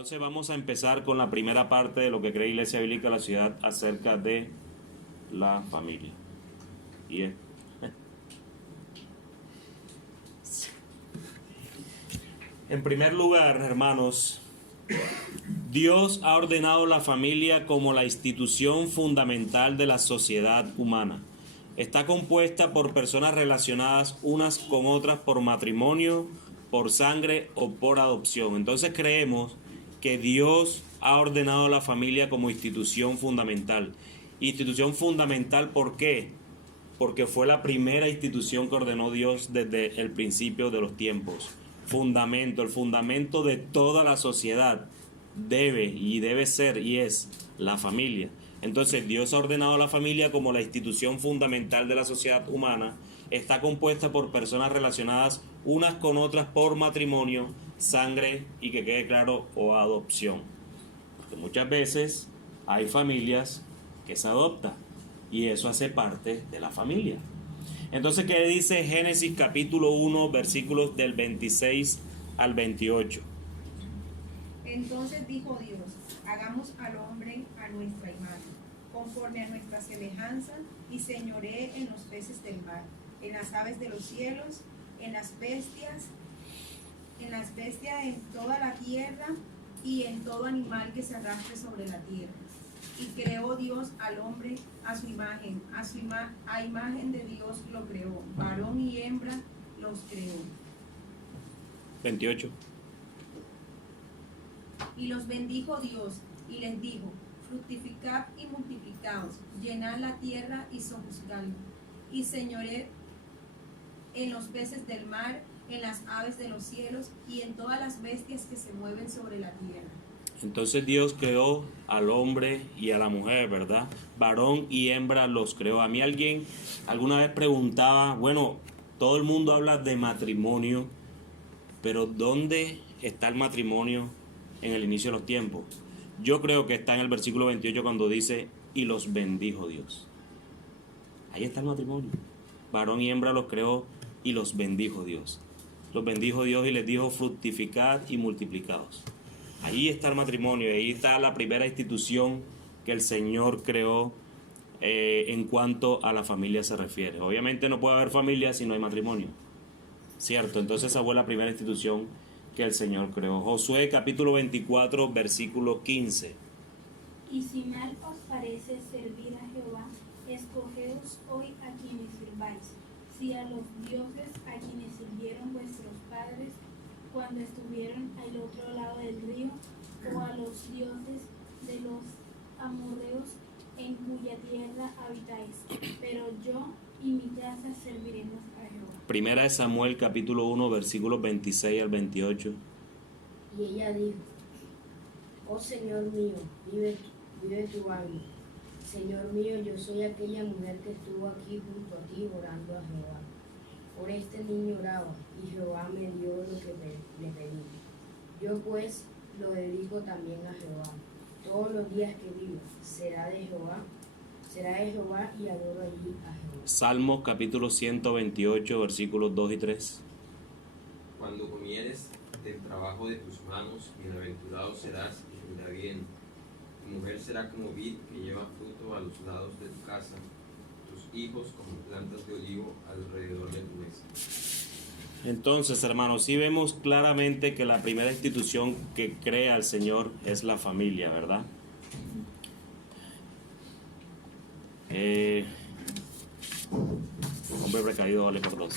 Entonces vamos a empezar con la primera parte de lo que cree Iglesia Bíblica de la Ciudad acerca de la familia. Y es, en primer lugar, hermanos, Dios ha ordenado la familia como la institución fundamental de la sociedad humana. Está compuesta por personas relacionadas unas con otras por matrimonio, por sangre o por adopción. Entonces creemos que Dios ha ordenado la familia como institución fundamental. Institución fundamental, ¿por qué? Porque fue la primera institución que ordenó Dios desde el principio de los tiempos. Fundamento, el fundamento de toda la sociedad debe ser y es la familia. Entonces Dios ha ordenado a la familia como la institución fundamental de la sociedad humana. Está compuesta por personas relacionadas unas con otras por matrimonio, sangre y, que quede claro, o adopción. Porque muchas veces hay familias que se adoptan y eso hace parte de la familia. Entonces, ¿qué dice Génesis capítulo 1, versículos del 26 al 28? Entonces dijo Dios: hagamos al hombre a nuestra imagen, conforme a nuestra semejanza, y señoree en los peces del mar, en las aves de los cielos, en las bestias, en toda la tierra, y en todo animal que se arrastre sobre la tierra. Y creó Dios al hombre a su imagen, a imagen de Dios lo creó, varón y hembra los creó. 28. Y los bendijo Dios, y les dijo: fructificad y multiplicaos, llenad la tierra y sojuzgadla, y señoread en los peces del mar, en las aves de los cielos, y en todas las bestias que se mueven sobre la tierra. Entonces Dios creó al hombre y a la mujer, ¿verdad? Varón y hembra los creó. A mí alguien alguna vez preguntaba, bueno, todo el mundo habla de matrimonio, pero ¿dónde está el matrimonio en el inicio de los tiempos? Yo creo que está en el versículo 28 cuando dice: y los bendijo Dios. Ahí está el matrimonio. Varón y hembra los creó y los bendijo Dios. Los bendijo Dios y les dijo: fructificad y multiplicaos. Ahí está el matrimonio, ahí está la primera institución que el Señor creó en cuanto a la familia se refiere. Obviamente no puede haber familia si no hay matrimonio, ¿cierto? Entonces esa fue la primera institución que el Señor creó. Josué capítulo 24, versículo 15. Y si mal os parece servir a Jehová, escogeos hoy a quienes sirváis, si a los dioses a quienes sirvieron vuestros padres cuando estuvieron al otro lado del río, o a los dioses de los amorreos en cuya tierra habitáis, pero yo y mi casa serviremos a Jehová. Primera de Samuel capítulo 1, versículos 26 al 28. Y ella dijo: oh Señor mío, vive tu alma. Señor mío, yo soy aquella mujer que estuvo aquí junto a ti orando a Jehová. Por este niño oraba, y Jehová me dio lo que le pedí. Yo pues lo dedico también a Jehová. Todos los días que viva será de Jehová, y adoro allí a Jehová. Salmos capítulo 128, versículos 2 y 3. Cuando comieres del trabajo de tus manos, bienaventurado serás y te irá bien. Tu mujer será como vid que lleva fruto a los lados de tu casa, tus hijos como plantas de olivo alrededor de tu mesa. Entonces, hermanos, sí vemos claramente que la primera institución que crea el Señor es la familia, ¿verdad? Hombre precavido vale por dos.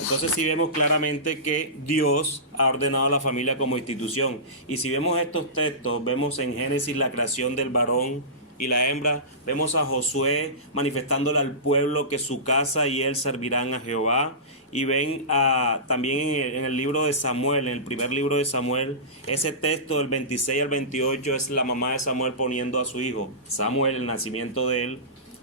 Entonces sí vemos claramente que Dios ha ordenado a la familia como institución. Y si vemos estos textos, vemos en Génesis la creación del varón y la hembra. Vemos a Josué manifestándole al pueblo que su casa y él servirán a Jehová. Y ven también en el libro de Samuel, en el primer libro de Samuel, ese texto del 26 al 28 es la mamá de Samuel poniendo a su hijo Samuel, el nacimiento de él,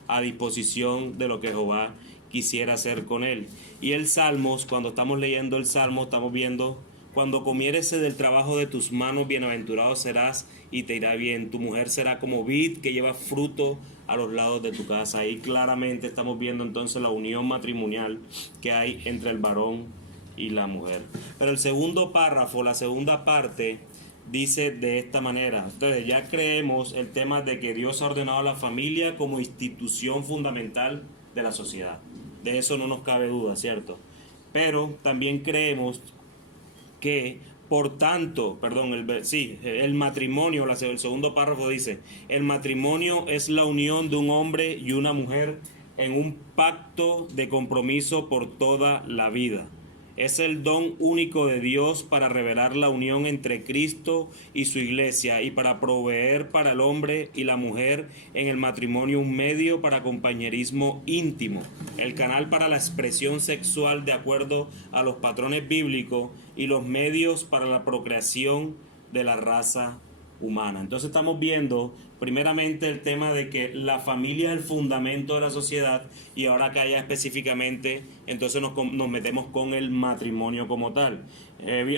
a disposición de lo que Jehová quisiera hacer con él. Y el Salmos, cuando estamos leyendo el Salmo, estamos viendo: cuando comieres del trabajo de tus manos, bienaventurado serás y te irá bien. Tu mujer será como vid que lleva fruto a los lados de tu casa. Ahí claramente estamos viendo entonces la unión matrimonial que hay entre el varón y la mujer. Pero el segundo párrafo, la segunda parte, dice de esta manera. Entonces ya creemos el tema de que Dios ha ordenado a la familia como institución fundamental de la sociedad. De eso no nos cabe duda, ¿cierto? Pero también creemos que, por tanto, el matrimonio, el segundo párrafo dice, el matrimonio es la unión de un hombre y una mujer en un pacto de compromiso por toda la vida. Es el don único de Dios para revelar la unión entre Cristo y su iglesia y para proveer para el hombre y la mujer en el matrimonio un medio para compañerismo íntimo, el canal para la expresión sexual de acuerdo a los patrones bíblicos y los medios para la procreación de la raza humana. Entonces estamos viendo primeramente el tema de que la familia es el fundamento de la sociedad, y ahora acá ya específicamente entonces nos metemos con el matrimonio como tal.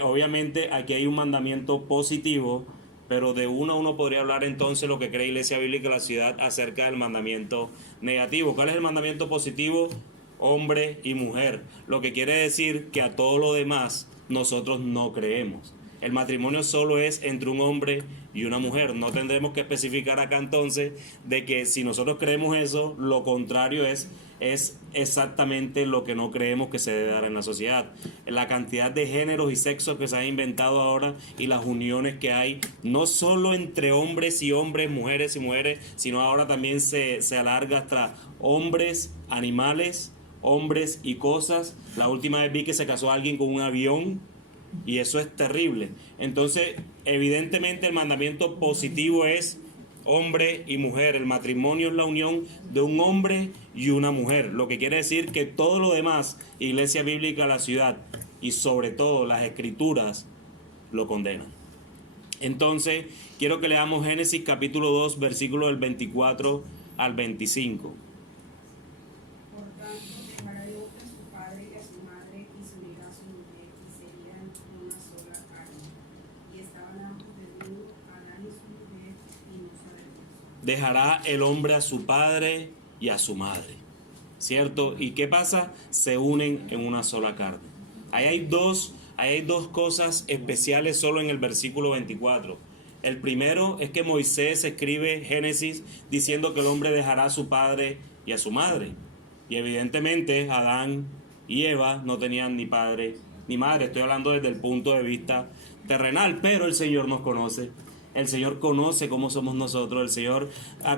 Obviamente aquí hay un mandamiento positivo, pero de uno a uno podría hablar entonces lo que cree Iglesia Bíblica de la Ciudad acerca del mandamiento negativo. ¿Cuál es el mandamiento positivo? Hombre y mujer, lo que quiere decir que a todo lo demás nosotros no creemos. El matrimonio solo es entre un hombre y una mujer. No tendremos que especificar acá entonces de que si nosotros creemos eso, lo contrario es exactamente lo que no creemos que se debe dar en la sociedad. La cantidad de géneros y sexos que se han inventado ahora y las uniones que hay, no solo entre hombres y hombres, mujeres y mujeres, sino ahora también se alarga hasta hombres, animales, hombres y cosas. La última vez vi que se casó alguien con un avión, y eso es terrible. Entonces, evidentemente el mandamiento positivo es hombre y mujer. El matrimonio es la unión de un hombre y una mujer, lo que quiere decir que todo lo demás, Iglesia Bíblica de la Ciudad y sobre todo las Escrituras, lo condenan. Entonces, quiero que leamos Génesis capítulo 2, versículos del 24 al 25. Dejará el hombre a su padre y a su madre, ¿cierto? ¿Y qué pasa? Se unen en una sola carne. Ahí hay dos cosas especiales solo en el versículo 24. El primero es que Moisés escribe Génesis diciendo que el hombre dejará a su padre y a su madre. Y evidentemente Adán y Eva no tenían ni padre ni madre. Estoy hablando desde el punto de vista terrenal, pero el Señor nos conoce. El Señor conoce cómo somos nosotros. El Señor,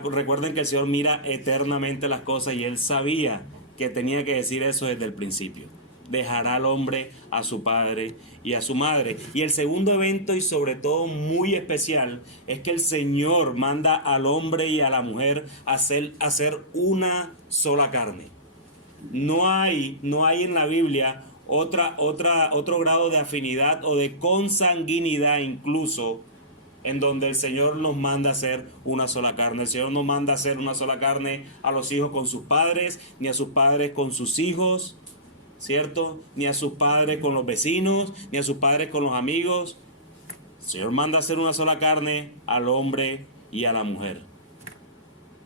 recuerden que el Señor mira eternamente las cosas, y Él sabía que tenía que decir eso desde el principio. Dejará al hombre a su padre y a su madre. Y el segundo evento, y sobre todo muy especial, es que el Señor manda al hombre y a la mujer a hacer una sola carne. No hay en la Biblia otro grado de afinidad o de consanguinidad incluso, en donde el Señor nos manda a hacer una sola carne. El Señor nos manda a hacer una sola carne a los hijos con sus padres, ni a sus padres con sus hijos, ¿cierto? Ni a sus padres con los vecinos, ni a sus padres con los amigos. El Señor manda a hacer una sola carne al hombre y a la mujer.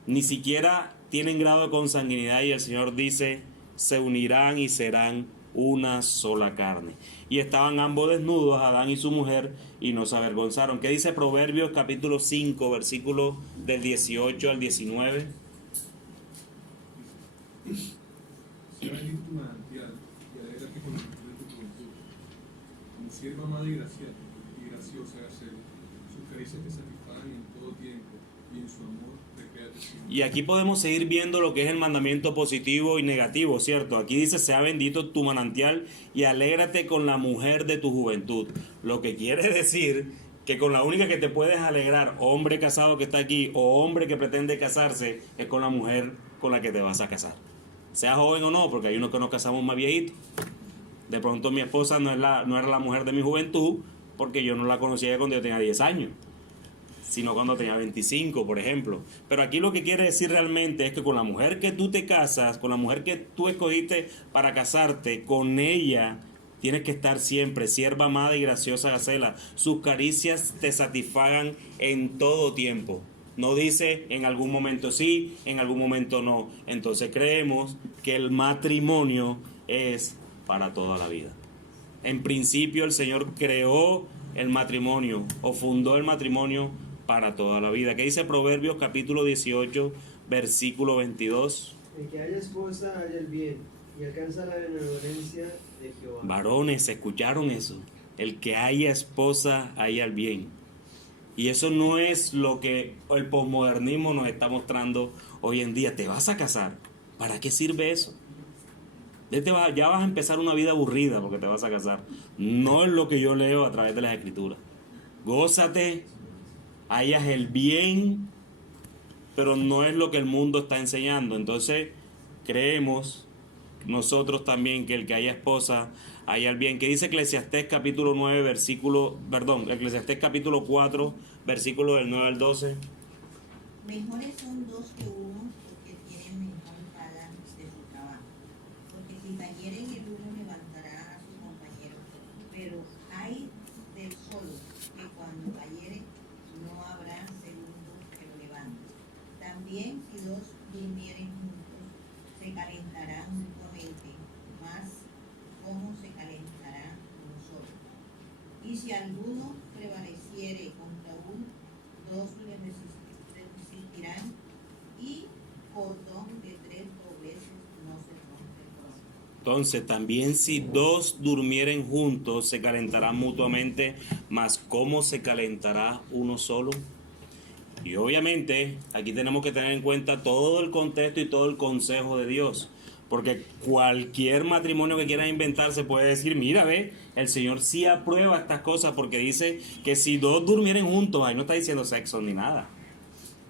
Ni siquiera tienen grado de consanguinidad, y el Señor dice, se unirán y serán una sola carne. Y estaban ambos desnudos, Adán y su mujer, y no se avergonzaron. ¿Qué dice Proverbios capítulo 5, versículo del 18 al 19? Sea feliz tu manantial, y alégrate con los frutos de tu juventud. Como sierva amada y graciosa, Gacela, sus caricias te satisfagan en todo tiempo, y en su amor recréate siempre. Y aquí podemos seguir viendo lo que es el mandamiento positivo y negativo, ¿cierto? Aquí dice, sea bendito tu manantial y alégrate con la mujer de tu juventud. Lo que quiere decir que con la única que te puedes alegrar, hombre casado que está aquí o hombre que pretende casarse, es con la mujer con la que te vas a casar. Sea joven o no, porque hay unos que nos casamos más viejitos. De pronto mi esposa no era la mujer de mi juventud, porque yo no la conocía cuando yo tenía 10 años. Sino cuando tenía 25, por ejemplo. Pero aquí lo que quiere decir realmente es que con la mujer que tú te casas, con la mujer que tú escogiste para casarte, con ella tienes que estar siempre, sierva amada y graciosa Gacela. Sus caricias te satisfagan en todo tiempo. No dice en algún momento sí, en algún momento no. Entonces creemos que el matrimonio es para toda la vida. En principio el Señor creó el matrimonio o fundó el matrimonio para toda la vida. ¿Qué dice Proverbios capítulo 18, versículo 22? El que haya esposa haya el bien y alcanza la benevolencia de Jehová. Varones, ¿escucharon eso? El que haya esposa haya el bien. Y eso no es lo que el posmodernismo nos está mostrando hoy en día. ¿Te vas a casar? ¿Para qué sirve eso? Ya vas a empezar una vida aburrida porque te vas a casar. No es lo que yo leo a través de las Escrituras. Gózate, hayas el bien, pero no es lo que el mundo está enseñando. Entonces, creemos nosotros también que el que haya esposa haya el bien. ¿Qué dice Eclesiastés capítulo 9, Eclesiastés capítulo 4, versículo del 9 al 12? Mejores son dos que uno, porque tienen mejor paga de su trabajo. Porque si cayeren el uno levantará a su compañero, pero hay del solo, que cuando cayere no habrá segundo que lo levante. También si dos durmieren juntos, se calentarán mutuamente, mas ¿cómo se calentará uno solo? Y si alguno prevaleciere contra uno, dos le resistirán, y cordón de 3 dobleces no se rompe pronto. Entonces, también si dos durmieren juntos, se calentarán mutuamente, mas ¿cómo se calentará uno solo? Y obviamente, aquí tenemos que tener en cuenta todo el contexto y todo el consejo de Dios. Porque cualquier matrimonio que quiera inventarse puede decir, mira, ve, el Señor sí aprueba estas cosas porque dice que si dos durmieren juntos, ahí no está diciendo sexo ni nada.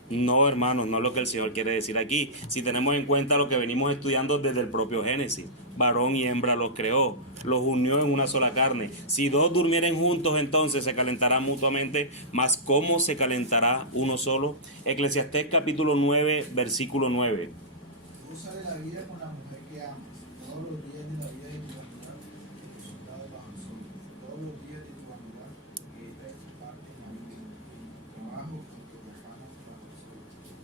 No, hermanos, no es lo que el Señor quiere decir aquí. Si tenemos en cuenta lo que venimos estudiando desde el propio Génesis. Varón y hembra los creó, los unió en una sola carne. Si dos durmieren juntos, entonces se calentarán mutuamente, mas ¿cómo se calentará uno solo? Eclesiastés capítulo 9, versículo 9. Goza de la vida con la mujer que amas, todos los días de la vida de tu vanidad, que te son dados bajo el sol, todos los días de tu vanidad, que esta es tu parte en la vida, en tu trabajo, aunque te afanas bajo el sol.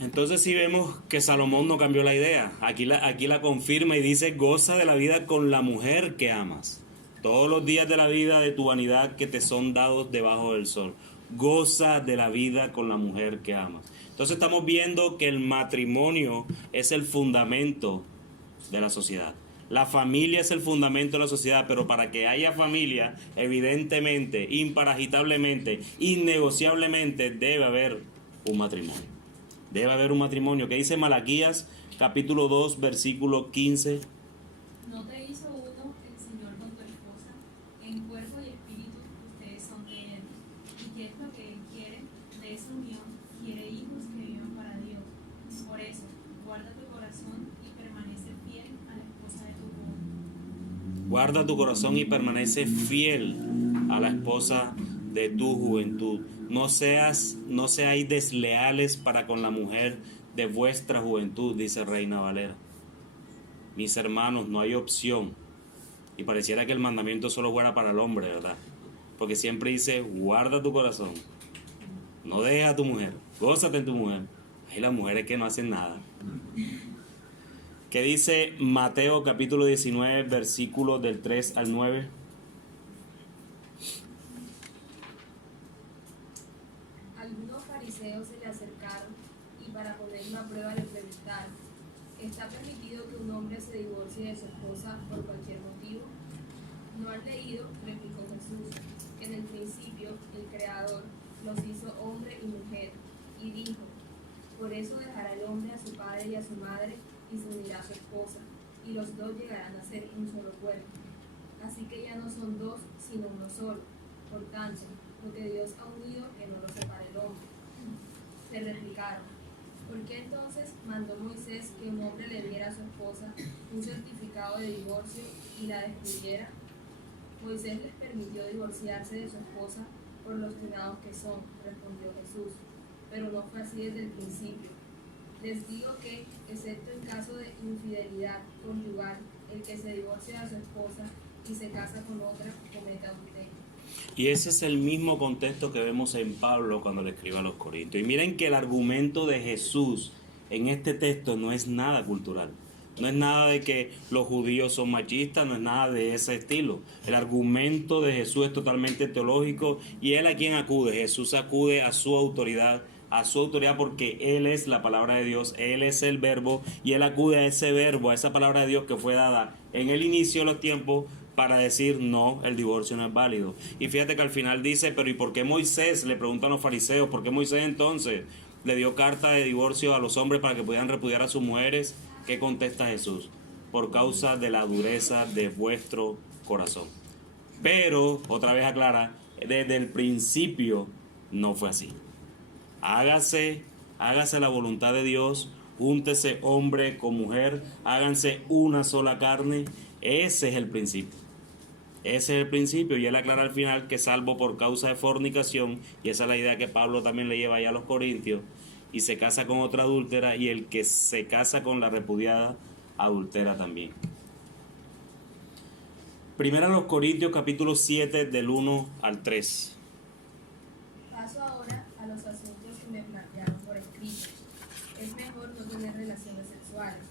Entonces sí vemos que Salomón no cambió la idea. Aquí la confirma y dice, goza de la vida con la mujer que amas. Todos los días de la vida de tu vanidad que te son dados debajo del sol. Goza de la vida con la mujer que amas. Entonces estamos viendo que el matrimonio es el fundamento de la sociedad. La familia es el fundamento de la sociedad, pero para que haya familia, evidentemente, imparagitablemente, innegociablemente, debe haber un matrimonio. Debe haber un matrimonio. ¿Qué dice Malaquías, capítulo 2, versículo 15? ¿No te hizo uno el Señor con tu esposa? En cuerpo y espíritu ustedes son de Él. ¿Y qué es lo que Él quiere? De esa unión quiere hijos que vivan para Dios. Por eso, guarda tu corazón y permanece fiel a la esposa de tu juventud. Guarda tu corazón y permanece fiel a la esposa de tu juventud. No seáis desleales para con la mujer de vuestra juventud, dice Reina Valera. Mis hermanos, no hay opción. Y pareciera que el mandamiento solo fuera para el hombre, ¿verdad? Porque siempre dice, guarda tu corazón. No dejes a tu mujer, gózate en tu mujer. Hay las mujeres que no hacen nada. ¿Qué dice Mateo capítulo 19, versículos del 3 al 9? Algunos fariseos se le acercaron y para ponerle a prueba le preguntaron, ¿está permitido que un hombre se divorcie de su esposa por cualquier motivo? ¿No han leído, replicó Jesús, que en el principio el Creador los hizo hombre y mujer, y dijo, por eso dejará el hombre a su padre y a su madre y se unirá a su esposa, y los dos llegarán a ser un solo cuerpo. Así que ya no son dos, sino uno solo. Por tanto, lo que Dios ha unido, que no lo separe el hombre. Le replicaron, ¿por qué entonces mandó Moisés que un hombre le diera a su esposa un certificado de divorcio y la destruyera? Moisés les permitió divorciarse de su esposa por los penados que son, respondió Jesús, pero no fue así desde el principio. Les digo que, excepto en caso de infidelidad conyugal, el que se divorcia de su esposa y se casa con otra comete adulterio. Y ese es el mismo contexto que vemos en Pablo cuando le escribe a los Corintios. Y miren que el argumento de Jesús en este texto no es nada cultural. No es nada de que los judíos son machistas, no es nada de ese estilo. El argumento de Jesús es totalmente teológico y Él a quien acude. Jesús acude a su autoridad porque Él es la palabra de Dios, Él es el verbo y Él acude a ese verbo, a esa palabra de Dios que fue dada en el inicio de los tiempos para decir no, el divorcio no es válido. Y fíjate que al final dice, pero ¿y por qué Moisés? Le preguntan los fariseos, ¿por qué Moisés entonces le dio carta de divorcio a los hombres para que pudieran repudiar a sus mujeres? ¿Qué contesta Jesús? Por causa de la dureza de vuestro corazón. Pero, otra vez aclara, desde el principio no fue así. Hágase la voluntad de Dios, júntese hombre con mujer, háganse una sola carne. Ese es el principio. Ese es el principio, y él aclara al final que salvo por causa de fornicación, y esa es la idea que Pablo también le lleva allá a los Corintios, y se casa con otra adúltera, y el que se casa con la repudiada adultera también. Primera a los Corintios capítulo 7 del 1 al 3. Paso ahora a los asuntos que me plantearon por escrito. Es mejor no tener relaciones sexuales,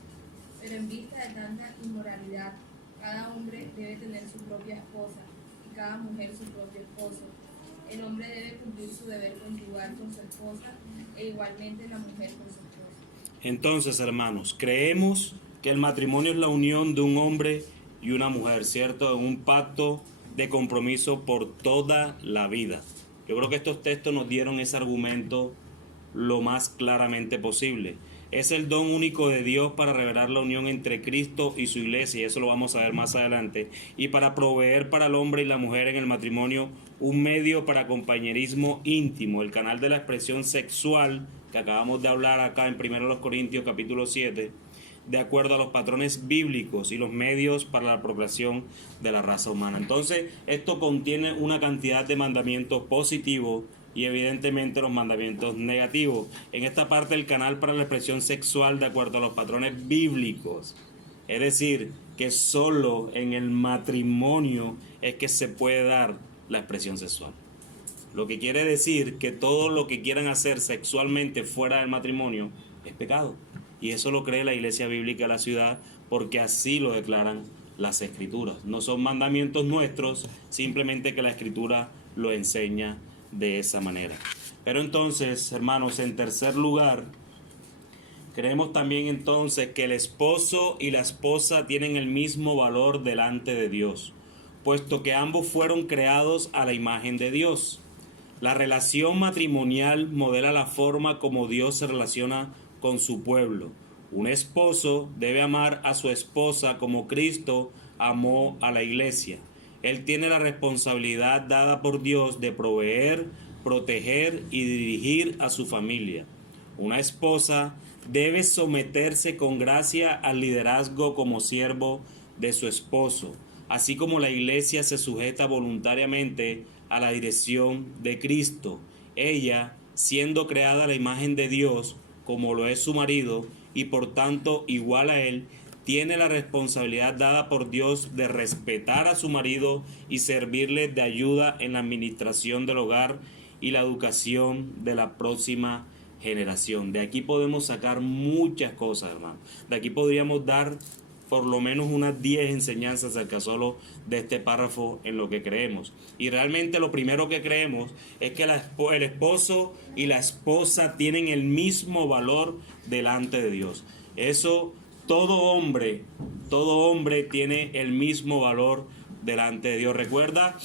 pero en vista de tanta inmoralidad, cada hombre debe tener su propia esposa y cada mujer su propio esposo. El hombre debe cumplir su deber conyugal con su esposa e igualmente la mujer con su esposo. Entonces, hermanos, creemos que el matrimonio es la unión de un hombre y una mujer, ¿cierto? En un pacto de compromiso por toda la vida. Yo creo que estos textos nos dieron ese argumento lo más claramente posible. Es el don único de Dios para revelar la unión entre Cristo y su iglesia, y eso lo vamos a ver más adelante, y para proveer para el hombre y la mujer en el matrimonio un medio para compañerismo íntimo, el canal de la expresión sexual que acabamos de hablar acá en 1 Corintios capítulo 7, de acuerdo a los patrones bíblicos y los medios para la procreación de la raza humana. Entonces, esto contiene una cantidad de mandamientos positivos y evidentemente los mandamientos negativos. En esta parte el canal para la expresión sexual de acuerdo a los patrones bíblicos. Es decir, que solo en el matrimonio es que se puede dar la expresión sexual. Lo que quiere decir que todo lo que quieran hacer sexualmente fuera del matrimonio es pecado. Y eso lo cree la Iglesia Bíblica de la ciudad porque así lo declaran las Escrituras. No son mandamientos nuestros, simplemente que la Escritura lo enseña de esa manera. Pero entonces, hermanos, en tercer lugar, creemos también entonces que el esposo y la esposa tienen el mismo valor delante de Dios, puesto que ambos fueron creados a la imagen de Dios. La relación matrimonial modela la forma como Dios se relaciona con su pueblo. Un esposo debe amar a su esposa como Cristo amó a la iglesia. Él tiene la responsabilidad dada por Dios de proveer, proteger y dirigir a su familia. Una esposa debe someterse con gracia al liderazgo como siervo de su esposo, así como la iglesia se sujeta voluntariamente a la dirección de Cristo. Ella, siendo creada a la imagen de Dios, como lo es su marido, y por tanto igual a él, tiene la responsabilidad dada por Dios de respetar a su marido y servirle de ayuda en la administración del hogar y la educación de la próxima generación. De aquí podemos sacar muchas cosas, hermano. De aquí podríamos dar por lo menos unas 10 enseñanzas acerca solo de este párrafo en lo que creemos. Y realmente lo primero que creemos es que el esposo y la esposa tienen el mismo valor delante de Dios. Eso, todo hombre tiene el mismo valor delante de Dios. Recuerda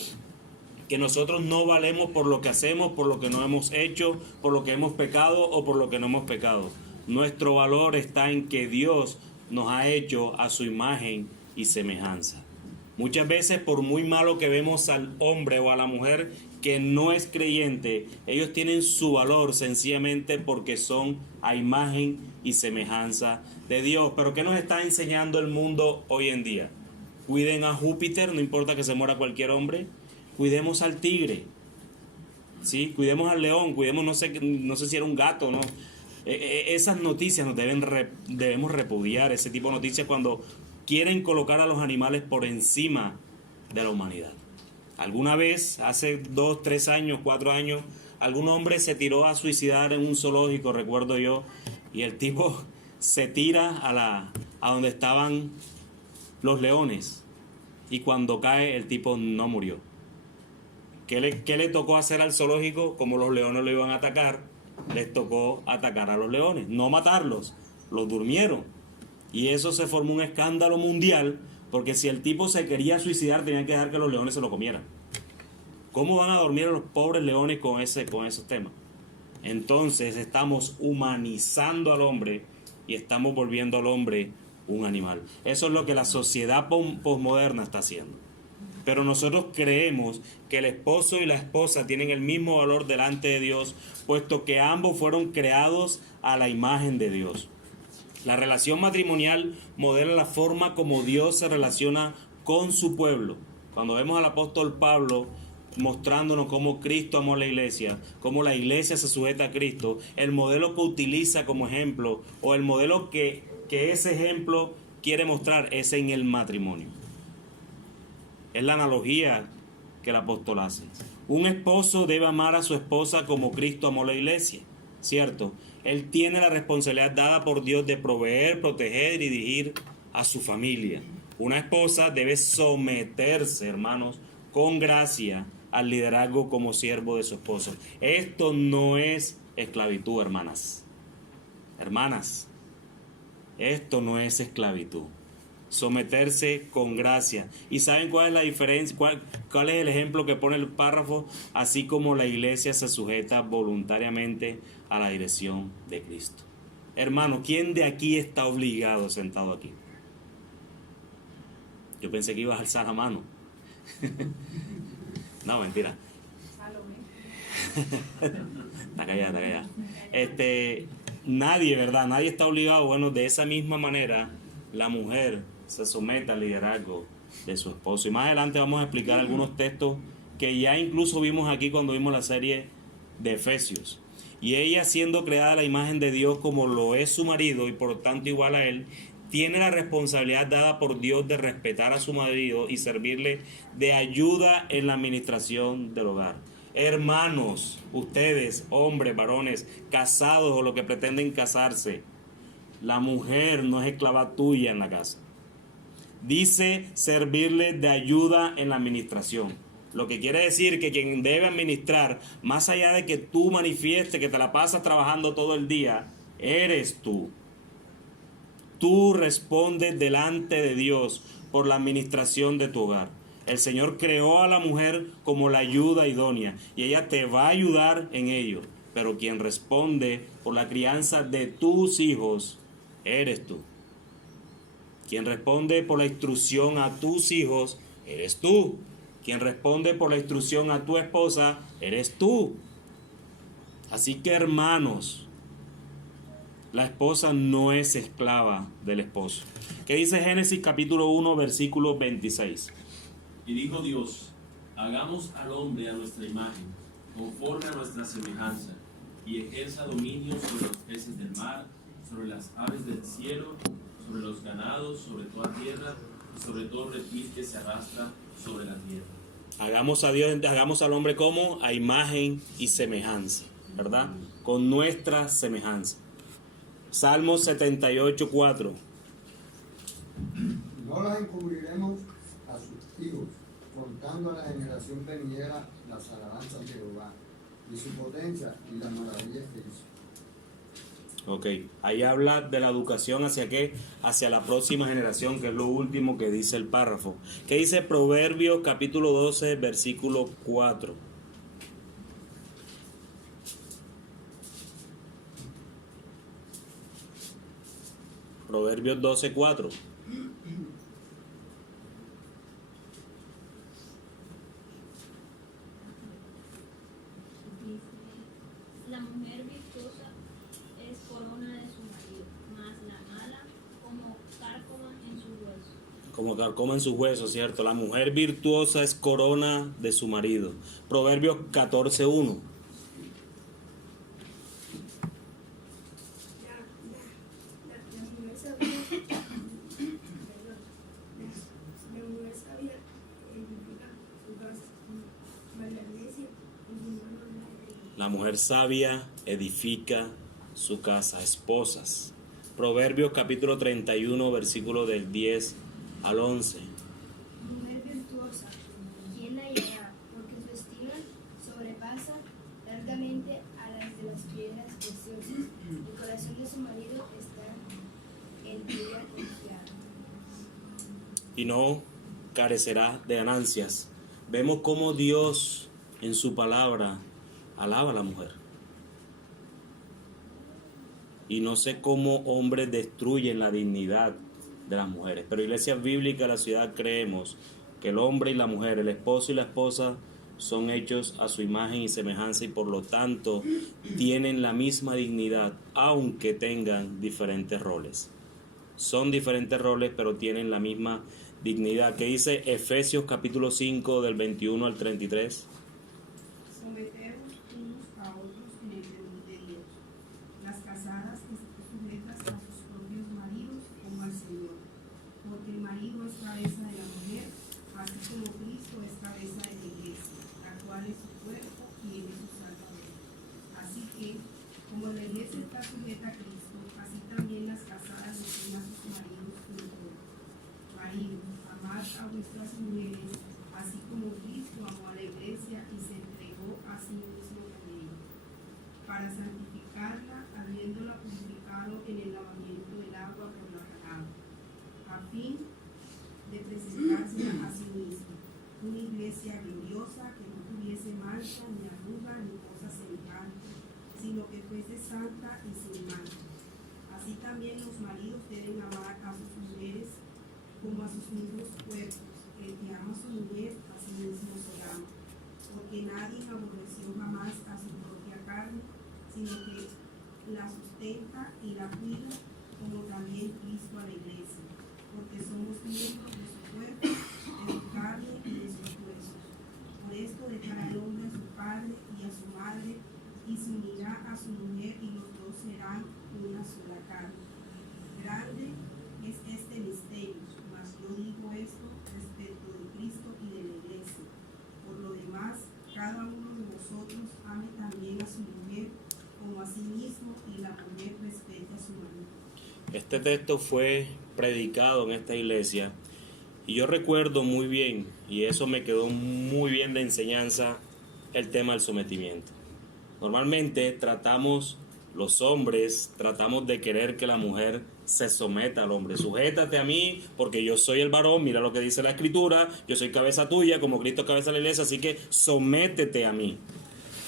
que nosotros no valemos por lo que hacemos, por lo que no hemos hecho, por lo que hemos pecado o por lo que no hemos pecado. Nuestro valor está en que Dios nos ha hecho a su imagen y semejanza. Muchas veces, por muy malo que vemos al hombre o a la mujer que no es creyente, ellos tienen su valor sencillamente porque son a imagen y semejanza de Dios. Pero ¿qué nos está enseñando el mundo hoy en día? Cuiden a Júpiter, no importa que se muera cualquier hombre. Cuidemos al tigre, ¿sí? Cuidemos al león, cuidemos, no sé si era un gato, ¿no? Esas noticias debemos repudiar, ese tipo de noticias cuando quieren colocar a los animales por encima de la humanidad. Alguna vez, hace 2, 3 años, 4 años, algún hombre se tiró a suicidar en un zoológico, recuerdo yo, y el tipo se tira a donde estaban los leones. Y cuando cae, el tipo no murió. ¿Qué le tocó hacer al zoológico? Como los leones lo iban a atacar, les tocó atacar a los leones, no matarlos, los durmieron. Y eso se formó un escándalo mundial, porque si el tipo se quería suicidar, tenían que dejar que los leones se lo comieran. ¿Cómo van a dormir a los pobres leones con esos temas? Entonces estamos humanizando al hombre y estamos volviendo al hombre un animal. Eso es lo que la sociedad posmoderna está haciendo. Pero nosotros creemos que el esposo y la esposa tienen el mismo valor delante de Dios, puesto que ambos fueron creados a la imagen de Dios. La relación matrimonial modela la forma como Dios se relaciona con su pueblo. Cuando vemos al apóstol Pablo mostrándonos cómo Cristo amó a la iglesia, cómo la iglesia se sujeta a Cristo, el modelo que utiliza como ejemplo, o el modelo que ese ejemplo quiere mostrar, es en el matrimonio. Es la analogía que el apóstol hace. Un esposo debe amar a su esposa como Cristo amó a la iglesia, ¿cierto? Él tiene la responsabilidad dada por Dios de proveer, proteger y dirigir a su familia. Una esposa debe someterse, hermanos, con gracia al liderazgo como siervo de su esposo. Esto no es esclavitud, hermanas. Hermanas, esto no es esclavitud. Someterse con gracia. ¿Y saben cuál es la diferencia? ¿Cuál es el ejemplo que pone el párrafo? Así como la iglesia se sujeta voluntariamente a la dirección de Cristo. Hermano, ¿quién de aquí está obligado sentado aquí? Yo pensé que ibas a alzar la mano. No, mentira. Está callada. Nadie, ¿verdad? Nadie está obligado. Bueno, de esa misma manera, la mujer se somete al liderazgo de su esposo. Y más adelante vamos a explicar algunos textos que ya incluso vimos aquí cuando vimos la serie de Efesios. Y ella, siendo creada a la imagen de Dios como lo es su marido y por tanto igual a él, tiene la responsabilidad dada por Dios de respetar a su marido y servirle de ayuda en la administración del hogar. Hermanos, ustedes, hombres, varones, casados o los que pretenden casarse, la mujer no es esclava tuya en la casa. Dice servirle de ayuda en la administración. Lo que quiere decir que quien debe administrar, más allá de que tú manifiestes que te la pasas trabajando todo el día, eres tú. Tú respondes delante de Dios por la administración de tu hogar. El Señor creó a la mujer como la ayuda idónea y ella te va a ayudar en ello. Pero quien responde por la crianza de tus hijos, eres tú. Quien responde por la instrucción a tus hijos, eres tú. Quien responde por la instrucción a tu esposa, eres tú. Así que, hermanos, la esposa no es esclava del esposo. ¿Qué dice Génesis capítulo 1, versículo 26? Y dijo Dios, hagamos al hombre a nuestra imagen, conforme a nuestra semejanza, y ejerza dominio sobre los peces del mar, sobre las aves del cielo, sobre los ganados, sobre toda tierra, y sobre todo reptil que se arrastra sobre la tierra. Hagamos a Dios, hagamos al hombre como a imagen y semejanza, ¿verdad? Con nuestra semejanza. Salmo 78, 4. No las encubriremos a sus hijos, contando a la generación venidera las alabanzas de Jehová, y su potencia y las maravillas que hizo. Ok, ahí habla de la educación hacia qué, hacia la próxima generación, que es lo último que dice el párrafo. ¿Qué dice Proverbios capítulo 12, versículo 4? Proverbios 12, 4. La mujer virtuosa es corona de su marido, mas la mala como cárcoma en sus huesos. Como carcoma en sus huesos, ¿cierto? La mujer virtuosa es corona de su marido. Proverbios 14, 1. La mujer sabia edifica su casa. Esposas, Proverbios capítulo 31, versículo del 10 al 11. Mujer virtuosa, ¿quién la hallará? Porque su estima sobrepasa largamente a las de las piedras preciosas. El corazón de su marido está en ella confiado. Y no carecerá de ganancias. Vemos cómo Dios en su palabra alaba a la mujer. Y no sé cómo hombres destruyen la dignidad de las mujeres. Pero Iglesia Bíblica de la Ciudad creemos que el hombre y la mujer, el esposo y la esposa, son hechos a su imagen y semejanza y por lo tanto tienen la misma dignidad, aunque tengan diferentes roles. Son diferentes roles, pero tienen la misma dignidad. ¿Qué dice Efesios capítulo 5 del 21 al 33? Someteos unos a otros en el temor de Dios. Las casadas estén sujetas a sus propios maridos como al Señor, porque el marido es cabeza de la mujer, así como Cristo es cabeza de la iglesia, la cual es su cuerpo y él es su Salvador. Así que, como la iglesia está sujeta a Cristo, así también las casadas estén a sus maridos en todo. Maridos, amad a vuestras mujeres, así como Cristo amó a la iglesia y se entregó a sí mismo por ella, para santificarla, habiéndola purificado en el lavamiento del agua por la palabra, a fin de presentársela a sí misma, una iglesia gloriosa que no tuviese mancha, ni arruga, ni cosa semejante, sino que fuese santa y sin mancha. Así también los maridos deben amar a sus mujeres como a sus mismos cuerpos. El que ama a su mujer, a sí mismo se ama. Porque nadie aborreció jamás a su propia carne, sino que la sustenta y la cuida, como también Cristo a la iglesia. Porque somos miembros de su cuerpo, de su carne y de sus huesos. Por esto dejará el hombre a su padre y a su madre, y se unirá a su mujer, y los dos serán una sola carne. Grande es este misterio, mas yo digo esto respecto de Cristo y de la iglesia. Por lo demás, cada uno de vosotros ame también a su mujer como a sí mismo, y la mujer respete a su marido. Este texto fue predicado en esta iglesia y yo recuerdo muy bien, y eso me quedó muy bien de enseñanza, el tema del sometimiento. Normalmente tratamos, los hombres, tratamos de querer que la mujer se someta al hombre. Sujétate a mí porque yo soy el varón, mira lo que dice la Escritura, yo soy cabeza tuya como Cristo es cabeza de la iglesia, así que sométete a mí.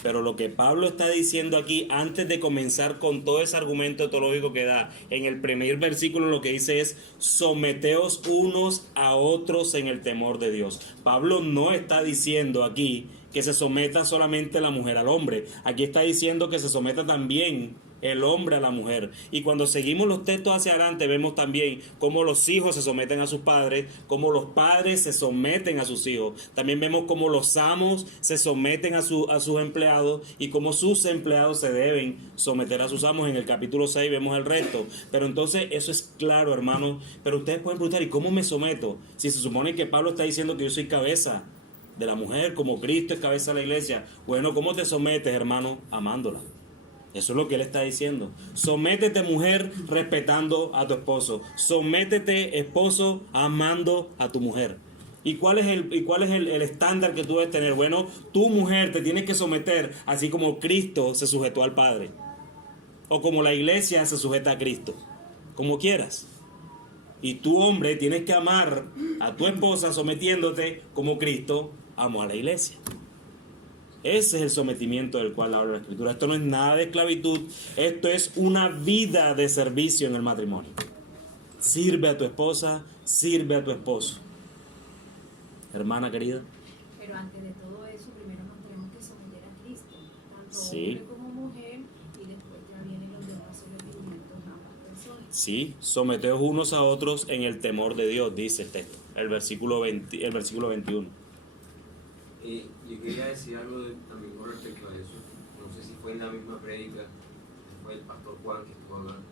Pero lo que Pablo está diciendo aquí, antes de comenzar con todo ese argumento teológico que da, en el primer versículo lo que dice es: someteos unos a otros en el temor de Dios. Pablo no está diciendo aquí que se someta solamente la mujer al hombre. Aquí está diciendo que se someta también el hombre a la mujer. Y cuando seguimos los textos hacia adelante, vemos también cómo los hijos se someten a sus padres, cómo los padres se someten a sus hijos. También vemos cómo los amos se someten a sus empleados y cómo sus empleados se deben someter a sus amos. En el capítulo 6 vemos el resto. Pero entonces eso es claro, hermanos. Pero ustedes pueden preguntar: ¿y cómo me someto? Si se supone que Pablo está diciendo que yo soy cabeza de la mujer, como Cristo es cabeza de la iglesia. Bueno, ¿cómo te sometes, hermano? Amándola. Eso es lo que él está diciendo. Sométete, mujer, respetando a tu esposo. Sométete, esposo, amando a tu mujer. ¿Y cuál es el estándar que tú debes tener? Bueno, tu mujer te tienes que someter así como Cristo se sujetó al Padre. O como la iglesia se sujeta a Cristo. Como quieras. Y tu hombre tienes que amar a tu esposa sometiéndote como Cristo amó a la iglesia. Ese es el sometimiento del cual habla la Escritura. Esto no es nada de esclavitud, esto es una vida de servicio en el matrimonio. Sirve a tu esposa, sirve a tu esposo. Hermana querida. Pero antes de todo eso, primero nos tenemos que someter a Cristo, tanto Sí. hombre como mujer, y después ya vienen los demás sometimientos a ambas personas. Sí, someteos unos a otros en el temor de Dios, dice el texto, el versículo 21. Yo quería decir algo también con respecto a eso. No sé si fue en la misma prédica, fue el pastor Juan que estuvo hablando,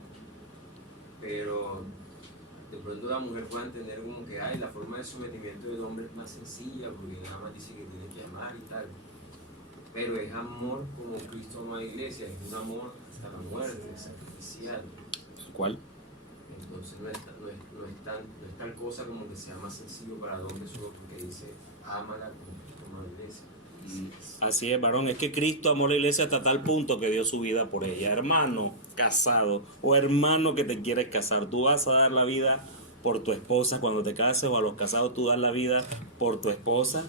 pero de pronto la mujer puede entender como que la forma de sometimiento del hombre es más sencilla, porque nada más dice que tiene que amar y tal, pero es amor como Cristo ama a la iglesia, es un amor hasta la muerte, sacrificial. ¿Cuál? Entonces no es tal cosa como que sea más sencillo para el hombre solo porque dice, ámala como Cristo amó la iglesia. Así es, varón, es que Cristo amó la iglesia hasta tal punto que dio su vida por ella. Hermano casado o hermano que te quieres casar, tú vas a dar la vida por tu esposa cuando te cases, o a los casados tú das la vida por tu esposa.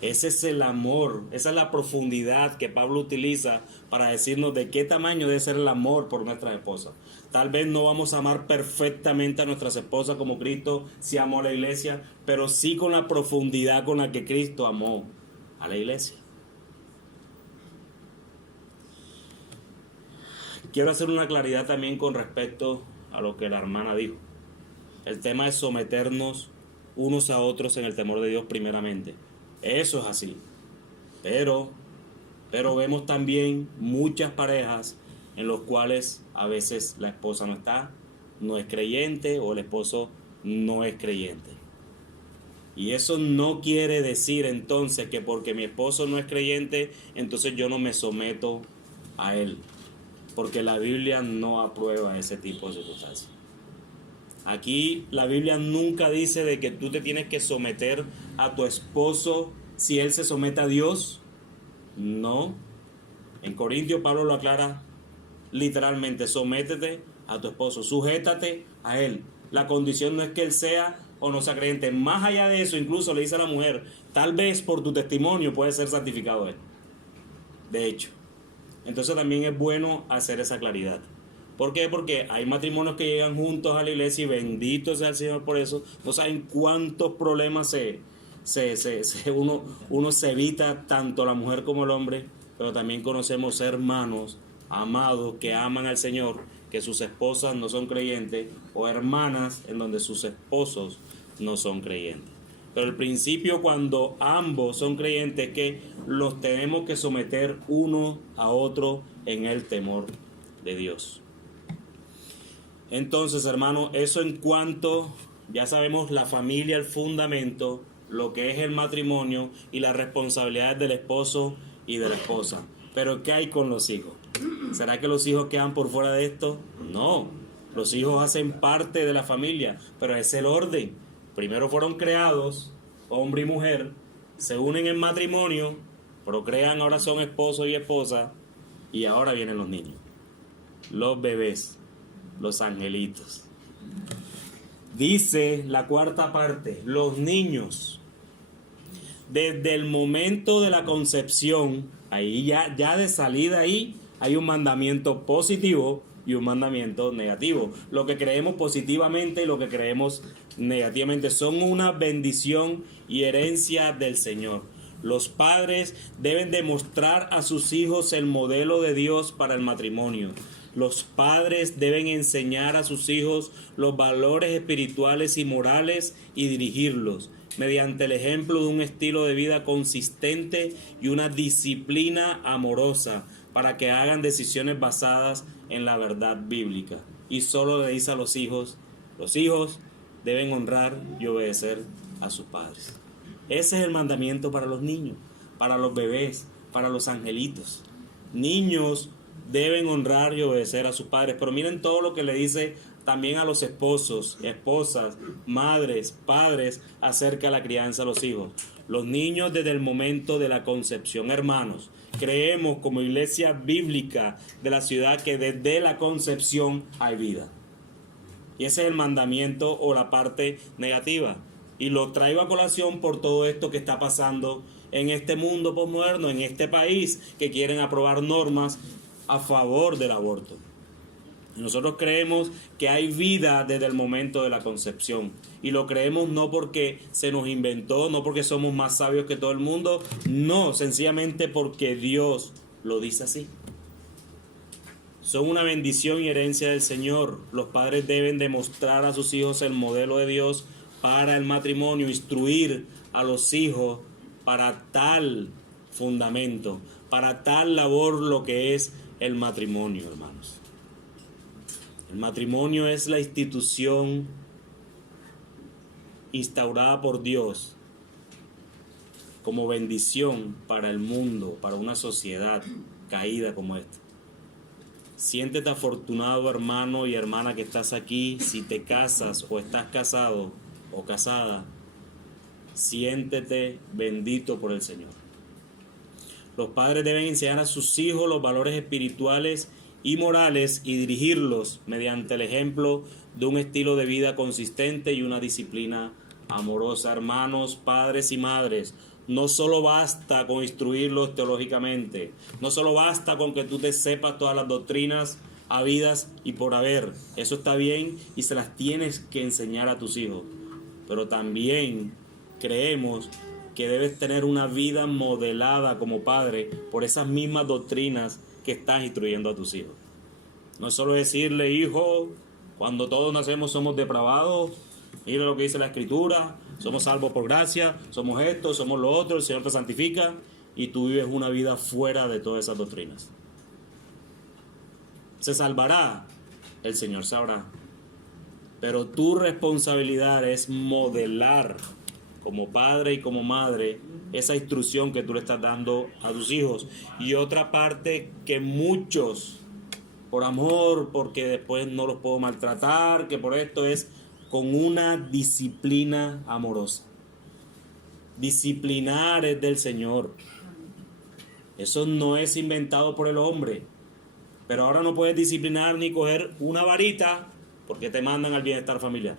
Ese es el amor, esa es la profundidad que Pablo utiliza para decirnos de qué tamaño debe ser el amor por nuestras esposas. Tal vez no vamos a amar perfectamente a nuestras esposas como Cristo sí amó a la iglesia, pero sí con la profundidad con la que Cristo amó a la iglesia. Quiero hacer una claridad también con respecto a lo que la hermana dijo. El tema es someternos unos a otros en el temor de Dios primeramente. Eso es así. Pero vemos también muchas parejas en los cuales a veces la esposa no es creyente, o el esposo no es creyente. Y eso no quiere decir entonces que porque mi esposo no es creyente, entonces yo no me someto a él. Porque la Biblia no aprueba ese tipo de circunstancias. Aquí la Biblia nunca dice de que tú te tienes que someter a tu esposo si él se somete a Dios. No. En Corintios Pablo lo aclara literalmente: sométete a tu esposo, sujétate a él. La condición no es que él sea o no sea creyente. Más allá de eso, incluso le dice a la mujer, tal vez por tu testimonio puede ser santificado él. De hecho. Entonces también es bueno hacer esa claridad. ¿Por qué? Porque hay matrimonios que llegan juntos a la iglesia y bendito sea el Señor por eso. No saben cuántos problemas uno se evita, tanto la mujer como el hombre. Pero también conocemos hermanos amados que aman al Señor, que sus esposas no son creyentes, o hermanas en donde sus esposos no son creyentes. Pero el principio, cuando ambos son creyentes, es que los tenemos que someter uno a otro en el temor de Dios. Entonces, hermano, eso en cuanto, ya sabemos, la familia, el fundamento, lo que es el matrimonio y las responsabilidades del esposo y de la esposa. Pero ¿qué hay con los hijos? ¿Será que los hijos quedan por fuera de esto? No, los hijos hacen parte de la familia, pero es el orden. Primero fueron creados, hombre y mujer, se unen en matrimonio, procrean, ahora son esposo y esposa, y ahora vienen los niños, los bebés, los angelitos. Dice la cuarta parte, los niños, desde el momento de la concepción, ahí ya de salida ahí hay un mandamiento positivo y un mandamiento negativo. Lo que creemos positivamente y lo que creemos negativamente son una bendición y herencia del Señor. Los padres deben demostrar a sus hijos el modelo de Dios para el matrimonio. Los padres deben enseñar a sus hijos los valores espirituales y morales y dirigirlos mediante el ejemplo de un estilo de vida consistente y una disciplina amorosa para que hagan decisiones basadas en la verdad bíblica. Y solo le dice a los hijos deben honrar y obedecer a sus padres. Ese es el mandamiento para los niños, para los bebés, para los angelitos. Niños deben honrar y obedecer a sus padres. Pero miren todo lo que le dice también a los esposos, esposas, madres, padres acerca de la crianza de los hijos. Los niños desde el momento de la concepción, hermanos. Creemos como iglesia bíblica de la ciudad que desde la concepción hay vida. Y ese es el mandamiento o la parte negativa. Y lo traigo a colación por todo esto que está pasando en este mundo posmoderno, en este país, que quieren aprobar normas a favor del aborto. Nosotros creemos que hay vida desde el momento de la concepción. Y lo creemos no porque se nos inventó, no porque somos más sabios que todo el mundo. No, sencillamente porque Dios lo dice así. Son una bendición y herencia del Señor. Los padres deben demostrar a sus hijos el modelo de Dios para el matrimonio, instruir a los hijos para tal fundamento, para tal labor lo que es el matrimonio, hermanos. El matrimonio es la institución instaurada por Dios como bendición para el mundo, para una sociedad caída como esta. Siéntete afortunado, hermano y hermana que estás aquí. Si te casas o estás casado o casada, siéntete bendito por el Señor. Los padres deben enseñar a sus hijos los valores espirituales y morales y dirigirlos mediante el ejemplo de un estilo de vida consistente y una disciplina amorosa. Hermanos, padres y madres, no solo basta con instruirlos teológicamente, no solo basta con que tú te sepas todas las doctrinas habidas y por haber. Eso está bien y se las tienes que enseñar a tus hijos, pero también creemos que debes tener una vida modelada como padre por esas mismas doctrinas que estás instruyendo a tus hijos. No es solo decirle, hijo, cuando todos nacemos somos depravados, mira lo que dice la Escritura, somos salvos por gracia, somos esto, somos lo otro, el Señor te santifica, y tú vives una vida fuera de todas esas doctrinas. ¿Se salvará? El Señor sabrá. Pero tu responsabilidad es modelar como padre y como madre esa instrucción que tú le estás dando a tus hijos. Y otra parte que muchos, por amor, porque después no los puedo maltratar, que por esto es con una disciplina amorosa. Disciplinar es del Señor. Eso no es inventado por el hombre. Pero ahora no puedes disciplinar ni coger una varita porque te mandan al bienestar familiar.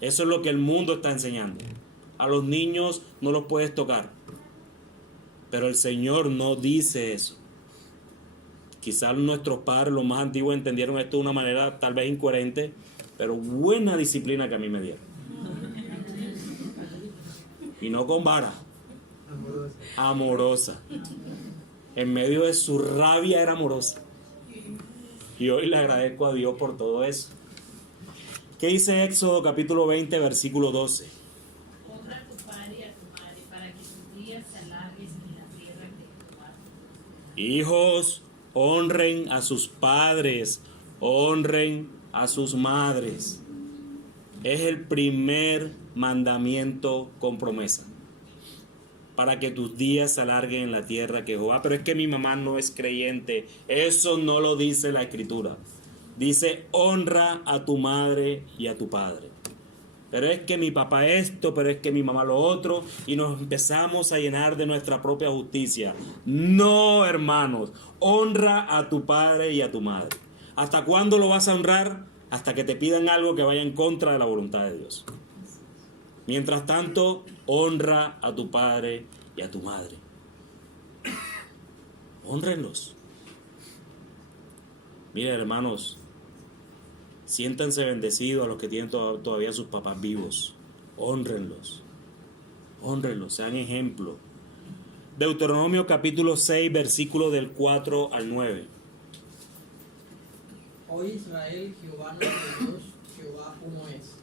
Eso es lo que el mundo está enseñando. A los niños no los puedes tocar. Pero el Señor no dice eso. Quizás nuestros padres, los más antiguos, entendieron esto de una manera tal vez incoherente, pero buena disciplina que a mí me dieron. Y no con vara. Amorosa. En medio de su rabia era amorosa. Y hoy le agradezco a Dios por todo eso. ¿Qué dice Éxodo capítulo 20, versículo 12? Honra a tu padre y a tu madre para que tus días se alarguen en la tierra que Jehová. Hijos, honren a sus padres, honren a sus madres. Es el primer mandamiento con promesa. Para que tus días se alarguen en la tierra que Jehová. Pero es que mi mamá no es creyente. Eso no lo dice la Escritura. Dice, honra a tu madre y a tu padre. Pero es que mi papá esto, pero es que mi mamá lo otro. Y nos empezamos a llenar de nuestra propia justicia. No, hermanos. Honra a tu padre y a tu madre. ¿Hasta cuándo lo vas a honrar? Hasta que te pidan algo que vaya en contra de la voluntad de Dios. Mientras tanto, honra a tu padre y a tu madre. Hónrenlos. Miren, hermanos, siéntanse bendecidos a los que tienen todavía sus papás vivos. Hónrenlos. Hónrenlos, sean ejemplo. Deuteronomio capítulo 6, versículo del 4 al 9. Oye Israel, Jehová nuestro Dios, Jehová uno es.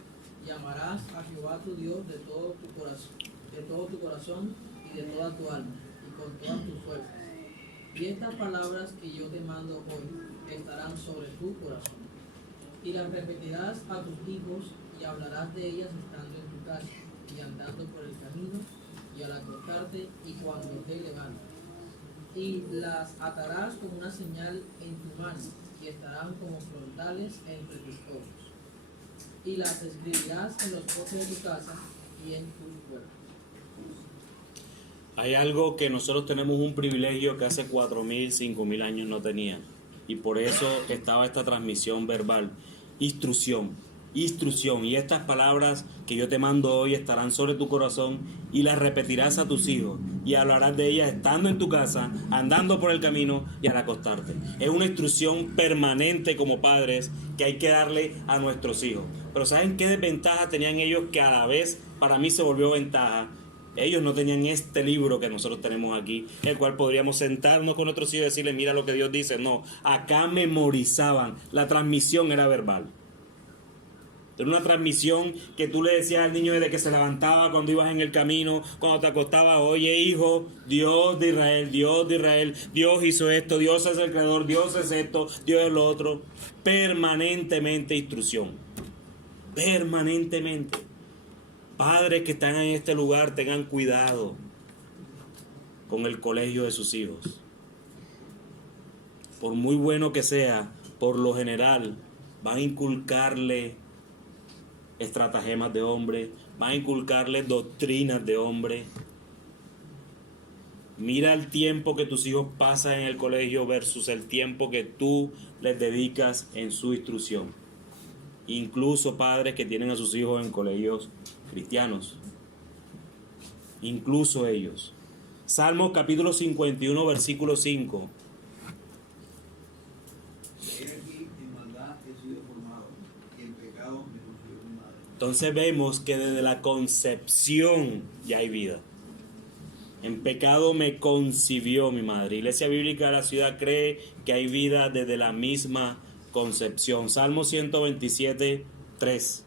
Y amarás a Jehová tu Dios de todo tu corazón y de toda tu alma y con todas tus fuerzas. Y estas palabras que yo te mando hoy estarán sobre tu corazón. Y las repetirás a tus hijos y hablarás de ellas estando en tu casa y andando por el camino y al acostarte y cuando te levantes. Y las atarás como una señal en tu mano y estarán como frontales entre tus ojos. Y las escribirás en los postes de tu casa y en tus puertas. Hay algo que nosotros tenemos un privilegio que hace 4.000, 5.000 años no tenían. Y por eso estaba esta transmisión verbal. Instrucción. Y estas palabras que yo te mando hoy estarán sobre tu corazón y las repetirás a tus hijos y hablarás de ellas estando en tu casa, andando por el camino y al acostarte. Es una instrucción permanente como padres que hay que darle a nuestros hijos. Pero ¿saben qué desventaja tenían ellos que a la vez para mí se volvió ventaja? Ellos no tenían este libro que nosotros tenemos aquí, el cual podríamos sentarnos con nuestros hijos y decirles, mira lo que Dios dice. No, acá memorizaban, la transmisión era verbal. Era una transmisión que tú le decías al niño desde que se levantaba, cuando ibas en el camino, cuando te acostabas, oye hijo, Dios de Israel, Dios hizo esto, Dios es el creador, Dios es esto, Dios es lo otro. Permanentemente instrucción. Permanentemente. Padres que están en este lugar, tengan cuidado con el colegio de sus hijos. por muy bueno que sea, por lo general, van a inculcarle estratagemas de hombre, van a inculcarle doctrinas de hombre. Mira el tiempo que tus hijos pasan en el colegio versus el tiempo que tú les dedicas en su instrucción. Incluso padres que tienen a sus hijos en colegios cristianos. Incluso ellos. Salmos capítulo 51, versículo 5. He aquí, en maldad he sido formado, y en pecado me concibió mi madre. Entonces vemos que desde la concepción ya hay vida. En pecado me concibió mi madre. Iglesia Bíblica de la Ciudad cree que hay vida desde la misma concepción. Salmo 127, 3.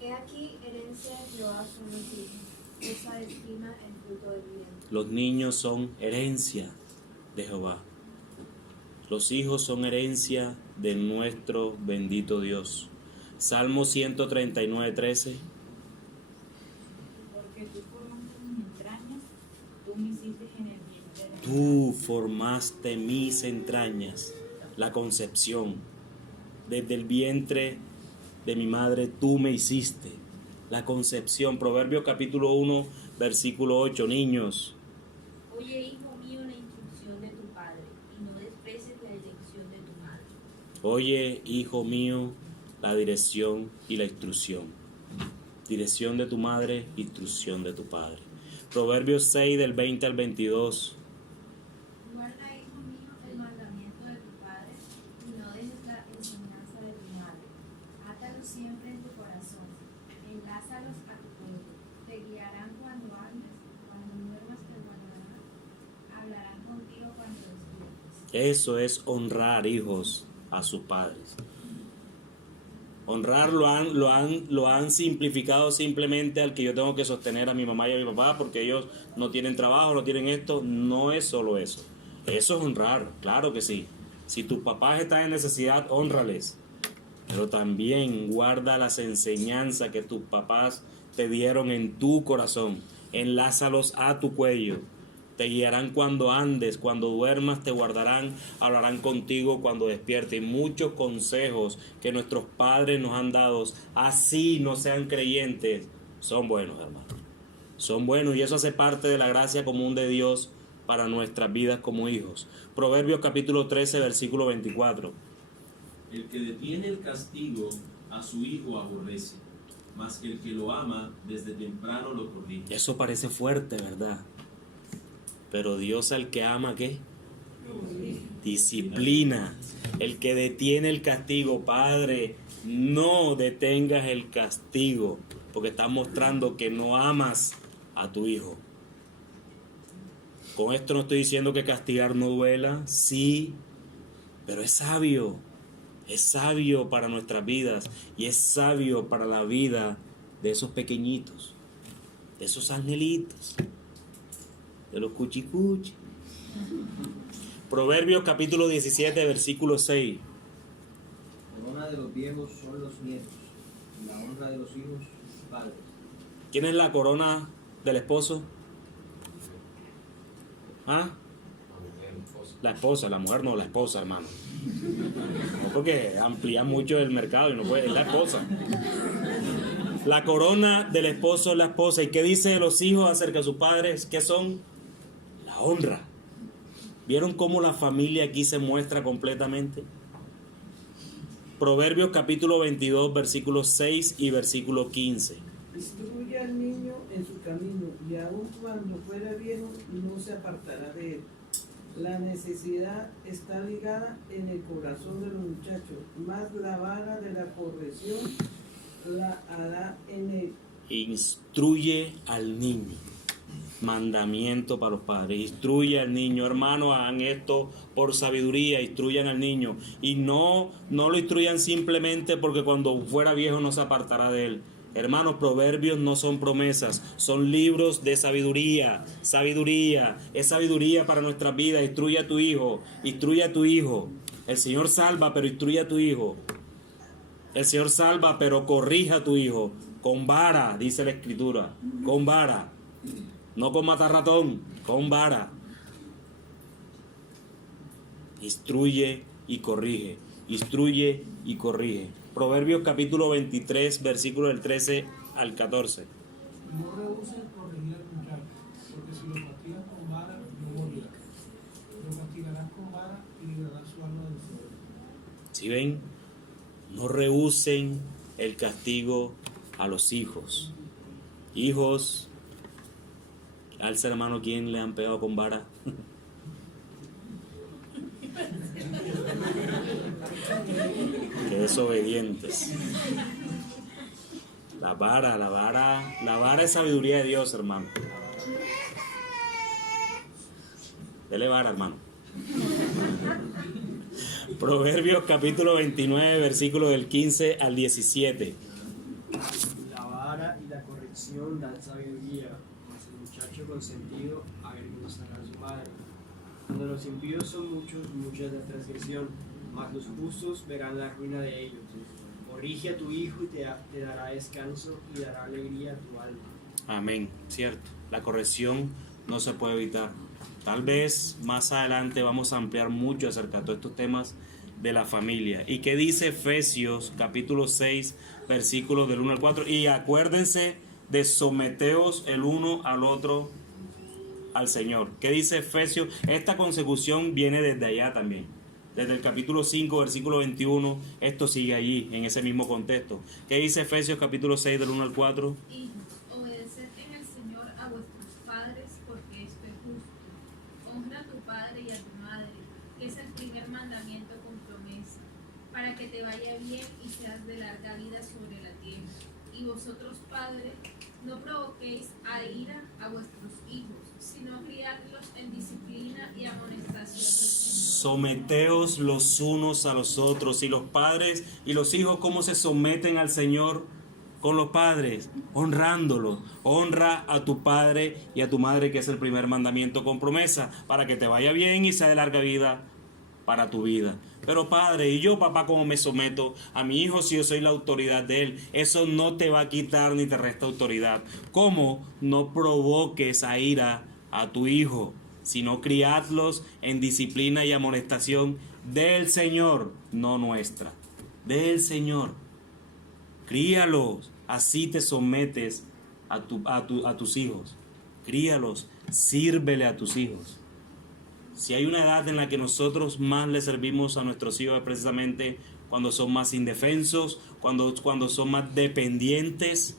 He aquí, herencia de Jehová son los hijos, cosa de estima el fruto del vientre. Los niños son herencia de Jehová. Los hijos son herencia de nuestro bendito Dios. Salmo 139, 13. Porque tú formaste mis entrañas, tú me hiciste en el vientre de mi Tú formaste mis entrañas, la concepción. Desde el vientre de mi madre tú me hiciste, la concepción. Proverbios capítulo 1, versículo 8. Niños, Oye, hijo mío, la instrucción de tu padre, y no desprecies la dirección de tu madre. oye, hijo mío, la dirección y la instrucción. Dirección de tu madre, instrucción de tu padre. Proverbios 6, del 20 al 22. Guarda, hijo mío, el mandamiento de tu padre, y no dejes la enseñanza de tu madre. Átalos siempre en tu corazón, enlázalos a tu cuello. Te guiarán cuando andes, cuando duermas te guardarán, hablarán contigo cuando despiertes. Eso es honrar, hijos, a sus padres. Honrar lo han simplificado simplemente al que yo tengo que sostener a mi mamá y a mi papá porque ellos no tienen trabajo, no tienen esto. No es solo eso. Eso es honrar, claro que sí. Si tus papás están en necesidad, hónrales. Pero también guarda las enseñanzas que tus papás te dieron en tu corazón. Enlázalos a tu cuello. Te guiarán cuando andes, cuando duermas te guardarán, hablarán contigo cuando despiertes. Muchos consejos que nuestros padres nos han dado, así no sean creyentes, son buenos, hermanos. Son buenos y eso hace parte de la gracia común de Dios para nuestras vidas como hijos. Proverbios capítulo 13, versículo 24. El que detiene el castigo a su hijo aborrece, mas el que lo ama desde temprano lo corrige. Eso parece fuerte, ¿verdad? Pero Dios al que ama, ¿qué? Disciplina. El que detiene el castigo, Padre, no detengas el castigo, porque estás mostrando que no amas a tu hijo. Con esto no estoy diciendo que castigar no duela, sí, pero es sabio para nuestras vidas y es sabio para la vida de esos pequeñitos, de esos angelitos, de los cuchicuchi. Proverbios capítulo 17, versículo 6. Corona de los viejos son los nietos, y la honra de los hijos, sus padres. ¿Quién es la corona del esposo? ¿Ah? La esposa, la mujer no, la esposa, hermano. No, porque amplía mucho el mercado y no puede, es la esposa. La corona del esposo es la esposa. ¿Y qué dice de los hijos acerca de sus padres? ¿Qué son? La honra. ¿Vieron cómo la familia aquí se muestra completamente? Proverbios capítulo 22, versículos 6 y versículo 15. Instruye al niño en su camino, y aun cuando fuera viejo no se apartará de él. La necesidad está ligada en el corazón de los muchachos, más la vara de la corrección la hará en él. Instruye al niño. Mandamiento para los padres. Instruye al niño. Hermanos, hagan esto por sabiduría. Instruyan al niño. Y no lo instruyan simplemente porque cuando fuera viejo no se apartará de él. Hermanos, proverbios no son promesas, son libros de sabiduría. Sabiduría, es sabiduría para nuestras vidas. Instruye a tu hijo, instruye a tu hijo. El Señor salva, pero instruye a tu hijo. El Señor salva, pero corrija a tu hijo. Con vara, dice la Escritura, con vara. No con matarratón, con vara. Instruye y corrige. Instruye y corrige. Proverbios capítulo 23, versículo del 13 al 14. No rehuses corregir al muchacho, porque si lo castigas con vara, no morirá. Lo castigarás con vara y librarás su alma del fuego. ¿Sí ven? No rehúsen el castigo a los hijos. Hijos, alza la mano, ¿quién le han pegado con vara? Qué desobedientes. La vara es sabiduría de Dios, hermano. Dele vara, hermano. Proverbios capítulo 29, versículos del 15 al 17. La vara y la corrección dan sabiduría, mas el muchacho consentido avergonzará a su madre. Cuando los impíos son muchos, mucha es la transgresión, mas los justos verán la ruina de ellos. Corrige a tu hijo y te dará descanso y dará alegría a tu alma. Amén, cierto. La corrección no se puede evitar. Tal vez más adelante vamos a ampliar mucho acerca de todos estos temas de la familia. ¿Y qué dice Efesios capítulo 6, versículos del 1 al 4? Y acuérdense de someteos el uno al otro al Señor. ¿Qué dice Efesios? Esta consecución viene desde allá también. Desde el capítulo 5, versículo 21, esto sigue allí, en ese mismo contexto. ¿Qué dice Efesios capítulo 6, del 1 al 4? Hijos, obedeced en el Señor a vuestros padres, porque esto es justo. Honra a tu padre y a tu madre, que es el primer mandamiento con promesa, para que te vaya bien y seas de larga vida sobre la tierra. Y vosotros, padres, no provoquéis a ira a vuestros hijos, sino criadlos en disciplina y amonestación del Señor. Someteos los unos a los otros. Y los padres y los hijos, ¿cómo se someten al Señor con los padres? Honrándolos. Honra a tu padre y a tu madre, que es el primer mandamiento con promesa, para que te vaya bien y sea de larga vida para tu vida. Pero padre, ¿y yo, papá, cómo me someto a mi hijo si yo soy la autoridad de él? Eso no te va a quitar ni te resta autoridad. ¿Cómo? No provoques a ira a tu hijo, sino criadlos en disciplina y amonestación del Señor, no nuestra, del Señor. Críalos, así te sometes a tus hijos. Críalos, sírvele a tus hijos. Si hay una edad en la que nosotros más le servimos a nuestros hijos, es precisamente cuando son más indefensos, cuando son más dependientes.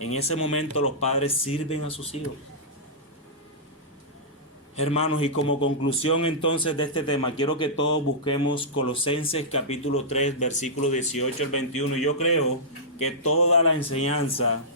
En ese momento los padres sirven a sus hijos. Hermanos, y como conclusión entonces de este tema, quiero que todos busquemos Colosenses capítulo 3, versículos 18 al 21. Y yo creo que toda la enseñanza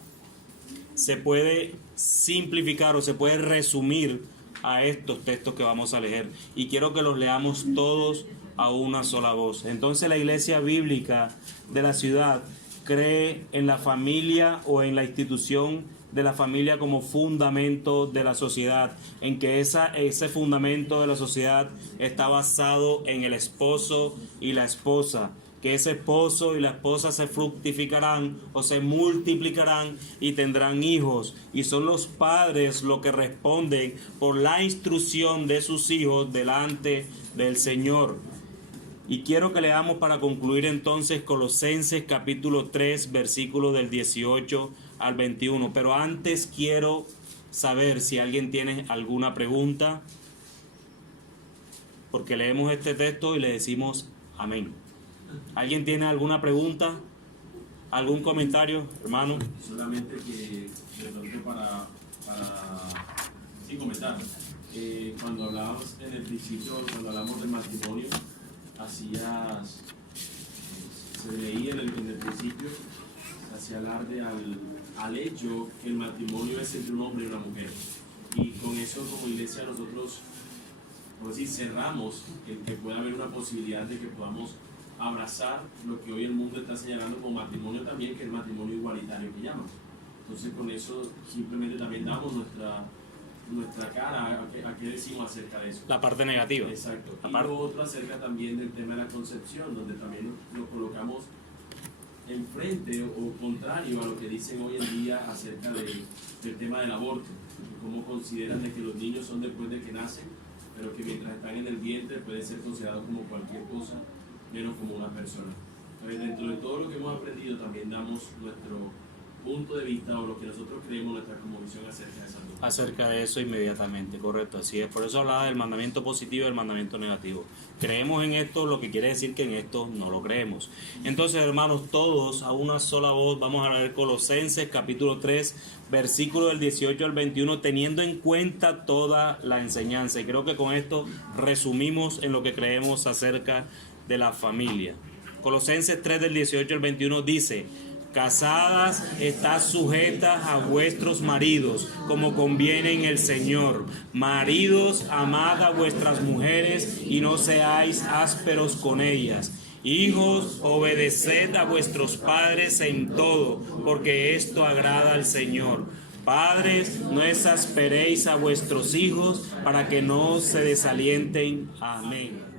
se puede simplificar o se puede resumir a estos textos que vamos a leer. Y quiero que los leamos todos a una sola voz. Entonces la iglesia bíblica de la ciudad cree en la familia o en la institución de la familia como fundamento de la sociedad, en que ese fundamento de la sociedad está basado en el esposo y la esposa, que ese esposo y la esposa se fructificarán o se multiplicarán y tendrán hijos, y son los padres los que responden por la instrucción de sus hijos delante del Señor. Y quiero que leamos para concluir entonces Colosenses capítulo 3, versículos del 18 al 21. Pero antes quiero saber si alguien tiene alguna pregunta, porque leemos este texto y le decimos amén. ¿Alguien tiene alguna pregunta? ¿Algún comentario, hermano? Solamente que para comentar. Cuando hablábamos en el principio, cuando hablamos del matrimonio, se leía en el principio, se hacía alarde al hecho que el matrimonio es entre un hombre y una mujer. Y con eso, como iglesia, nosotros, por decir, cerramos el que pueda haber una posibilidad de que podamos abrazar lo que hoy el mundo está señalando como matrimonio también, que es el matrimonio igualitario que llaman. Entonces, con eso simplemente también damos nuestra cara a qué decimos acerca de eso. La parte negativa. Exacto. Y lo otro acerca también del tema de la concepción, donde también lo colocamos enfrente o contrario a lo que dicen hoy en día acerca del tema del aborto. Cómo consideran de que los niños son después de que nacen pero que mientras están en el vientre pueden ser considerados como cualquier cosa, menos como una persona. Entonces, dentro de todo lo que hemos aprendido, también damos nuestro punto de vista o lo que nosotros creemos, nuestra cosmovisión acerca de esa duda. Acerca de eso inmediatamente, correcto, así es. Por eso hablaba del mandamiento positivo y del mandamiento negativo. Creemos en esto, lo que quiere decir que en esto no lo creemos. Entonces, hermanos, todos a una sola voz vamos a leer Colosenses capítulo 3, versículo del 18 al 21, teniendo en cuenta toda la enseñanza. Y creo que con esto resumimos en lo que creemos acerca de la familia. Colosenses 3 del 18 al 21 dice: casadas, estad sujetas a vuestros maridos, como conviene en el Señor. Maridos, amad a vuestras mujeres y no seáis ásperos con ellas. Hijos, obedeced a vuestros padres en todo, porque esto agrada al Señor. Padres, no exasperéis a vuestros hijos para que no se desalienten. Amén.